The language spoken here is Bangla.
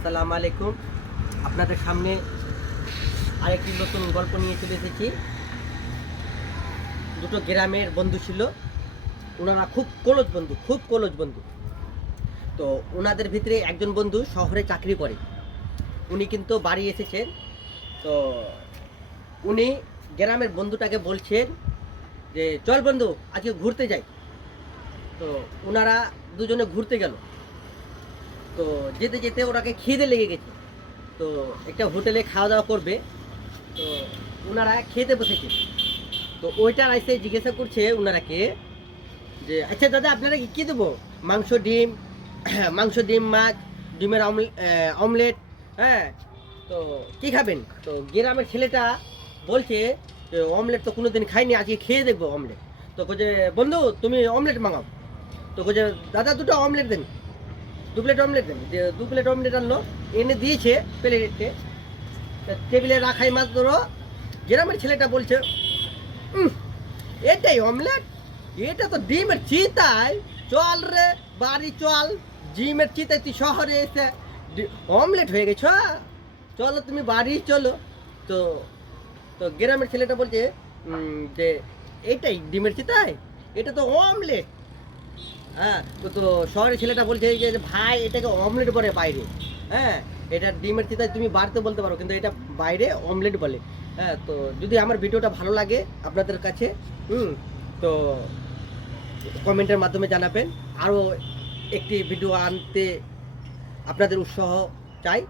আসসালামু আলাইকুম। আপনাদের সামনে আরেকটি নতুন গল্প নিয়ে চলে এসেছি। দুটো গ্রামের বন্ধু ছিল, ওনারা খুব ক্লোজ বন্ধু। তো ওনাদের ভিতরে একজন বন্ধু শহরে চাকরি করে, উনি কিন্তু বাড়ি এসেছেন। তো উনি গ্রামের বন্ধুটাকে বলছেন যে চল বন্ধু আজকে ঘুরতে যাই। তো ওনারা দুজনে ঘুরতে গেল। তো যেতে যেতে ওনাকে খিদে লেগে গেছে, তো একটা হোটেলে খাওয়া দাওয়া করবে। তো ওনারা খেতে বসেছে। তো ওইটার এসে জিজ্ঞাসা করছে ওনারাকে যে আচ্ছা দাদা আপনারা কি দেবো? মাংস ডিম মাংস ডিম মাছ, ডিমের অমলেট, হ্যাঁ, তো কি খাবেন? তো গ্রামের ছেলেটা বলছে যে অমলেট তো কোনোদিন খাইনি, আজকে খেয়ে দেখবো অমলেট। তো বলছে বন্ধু তুমি অমলেট মাঙাও। তো বলছে দাদা দুটো অমলেট দেন, 2 প্লেট অমলেট দেন। যে 2 প্লেট অমলেট আনলো, এনে দিয়েছে প্লেটে, টেবিলে রাখাই মাত্র গ্রামের ছেলেটা বলছে এটাই অমলেট? এটা তো ডিমের চিতাই। চল রে বাড়ি চল, ডিমের চিতাই তুই শহরে এসে অমলেট হয়ে গেছ, চলো তুমি বাড়ি চলো। তো তো গ্রামের ছেলেটা বলছে যে এটাই ডিমের চিতাই, এটা তো অমলেট। হ্যাঁ, তো শহরের ছেলেটা বলছে যে ভাই এটাকে অমলেট বলে বাইরে, হ্যাঁ, এটা ডিমের চিতায় তুমি বাড়িতে বলতে পারো, কিন্তু এটা বাইরে অমলেট বলে। হ্যাঁ, তো যদি আমার ভিডিওটা ভালো লাগে আপনাদের কাছে, তো কমেন্টের মাধ্যমে জানাবেন। আরও একটি ভিডিও আনতে আপনাদের উৎসাহ চাই।